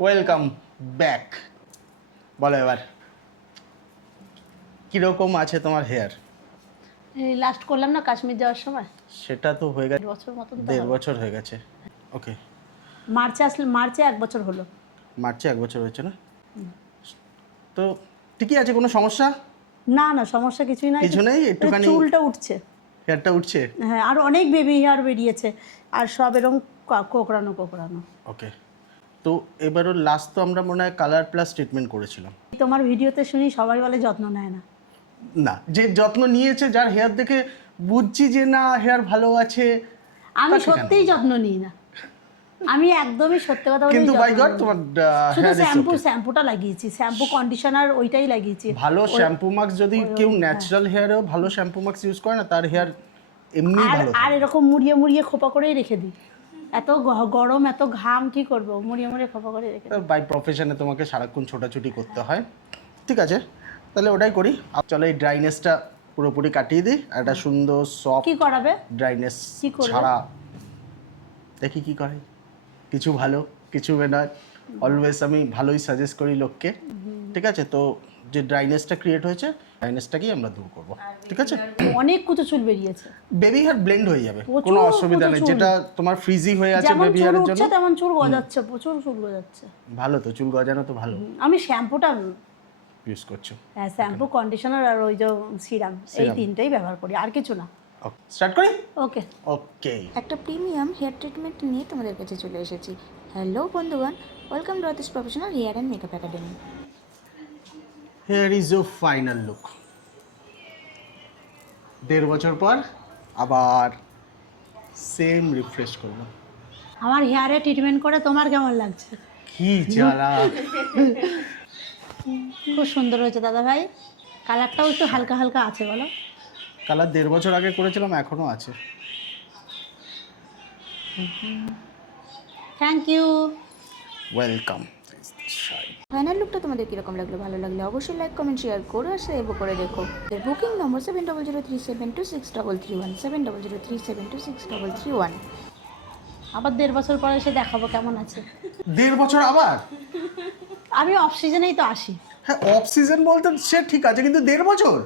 Welcome back. বলো এবার কীরকম আছে তোমার হেয়ার? এই লাস্ট করলাম না কাশ্মীর যাওয়ার সময়, সেটা তো হয়ে গেছে, 1 বছর মতন তো 1.5 হবে। বছর হয়ে গেছে। ওকে, মার্চে 1 বছর হলো। মার্চে 1 বছর হয়েছে না? তো ঠিকই আছে, কোনো সমস্যা না না, সমস্যা কিছুই নাই। কিছু নেই, একটুখানি চুলটা উঠছে। হেয়ারটা উঠছে। হ্যাঁ, আর অনেক বেবি হেয়ার বেরিয়েছে, আর সব এরকম কোকড়ানো। ওকে, তো এবারও লাস্ট তো আমরা মনে হয় কালার প্লাস ট্রিটমেন্ট করেছিলাম। তোমার ভিডিওতে শুনি সবাই বলে যত্ন নেয় না। না, যে যত্ন নিয়েছে, যার হেয়ার দেখে বুঝছি যে না হেয়ার ভালো আছে, আমি তাকে কেন সত্যিই বলবো? যত্ন নিই না। আমি একদমই সত্যি কথা বলি, কিন্তু যত্ন বাই গড নিই না। তোমার শুধু হেয়ার ইজ ওকে। শ্যাম্পুটা লাগিয়েছি, শ্যাম্পু কন্ডিশনার ওইটাই লাগিয়েছি। ভালো শ্যাম্পু মাস্ক, যদি কেউ ন্যাচারাল হেয়ারেও ভালো শ্যাম্পু মাস্ক ইউজ করে না, তার হেয়ার এমনিই আর ভালো আর থাকে। এরকম মুড়িয়ে মুড়িয়ে খোপা করেই রেখে দিই। এত গরম, এত ঘাম, কি করব, মুড়িয়ে মুড়িয়ে খোপা করে রেখে দিই। বাই প্রফেশনে তোমাকে সারাক্ষণ ছোটাছুটি করতে হয়। ঠিক আছে, তাহলে ওটাই করি। চলো এই ড্রাইনেসটা পুরোপুরি কাটিয়ে দিই, আর একটা সুন্দর সফট কি করাবে? ড্রাইনেস কি করবে? ছাড়া দেখি কি করে। কিছু ভালো, কিছু বেনার, অলওয়েজ আমি ভালোই সাজেস্ট করি লোককে। ঠিক আছে, তো যে ড্রাইনেসটা ক্রিয়েট হয়েছে, ড্রাইনেসটাকেই আমরা দূর করব। ঠিক আছে, অনেক কুচো চুল বেরিয়েছে। বেবি হেয়ার ব্লেন্ড হয়ে যাবে, প্রচুর কোনো অসুবিধা কুচো নেই। চুল। যেটা তোমার ফ্রিজি হয়ে আছে যেমন বেবি চুল হেয়ারের জন্য, উঠছে তেমন চুল গজাচ্ছে, প্রচুর চুল গজাচ্ছে। ভালো তো চুল গজানো তো ভালো আমি শ্যাম্পুটা, ইউজ করছো। হ্যাঁ, শ্যাম্পু, কন্ডিশনার আর ওই যে সিরাম, এই তিনটেই ব্যবহার করি, আর কিছু না। ওকে, স্টার্ট করি। ওকে। ওকে, একটা প্রিমিয়াম হেয়ার ট্রিটমেন্ট নিয়ে তোমাদের কাছে চলে এসেছি। হ্যালো বন্ধুগণ, welcome to Adi's professional hair and makeup academy. Here is your final look. 1.5 বছর পর আবার সেম রিফ্রেশ করবো। আমার হেয়ারে ট্রিটমেন্ট করে তোমার কেমন লাগছে? কি জ্বালা! খুব সুন্দর হয়েছে দাদা ভাই। কালারটাও একটু হালকা হালকা আছে, বলো। কালার 1.5 বছর আগে করেছিলাম, এখনো আছে। Thank you. ওয়েলকাম। ফাইনাল লুকটা তোমাদের কীরকম লাগলো? ভালো লাগলে অবশ্যই লাইক, কমেন্ট, শেয়ার করো আর সেভ করে রেখো। বুকিং নম্বর 7003726331, 7003726331। আবার 1.5 বছর পরে এসে দেখাবো কেমন আছে। 1.5 বছর আবার? আমি অফ সিজনেই তো আসি। হ্যাঁ, অফ সিজন বলতে সে ঠিক আছে, কিন্তু 1.5 বছর?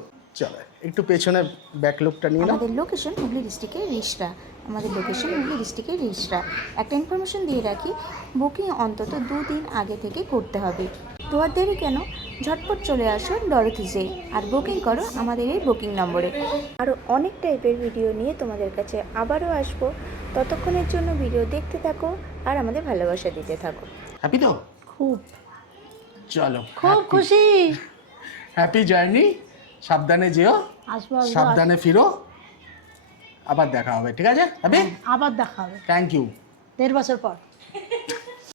চলো একটু পেছনে ব্যাক লুকটা নিয়ে নাও। আমাদের লোকেশন হুগলি ডিস্ট্রিক্টের রিষড়া। একটা ইনফরমেশন দিয়ে রাখি, বুকিং অন্তত 2 দিন আগে থেকে করতে হবে। তো আর দেরি কেন, ঝটপট চলে আসো ডরথিজে আর বুকিং করো আমাদের এই বুকিং নম্বরে। আরও অনেক টাইপের ভিডিও নিয়ে তোমাদের কাছে আবারও আসবো। ততক্ষণের জন্য ভিডিও দেখতে থাকো আর আমাদের ভালোবাসা দিতে থাকো। হ্যাপি তো? খুব চলো, খুব খুশি। Happy journey. সাবধানে যেও, আসবো সাবধানে ফিরো, আবার দেখা হবে। ঠিক আছে, হ্যাপি? আবার দেখা হবে থ্যাংক ইউ। 1.5 বছর পর।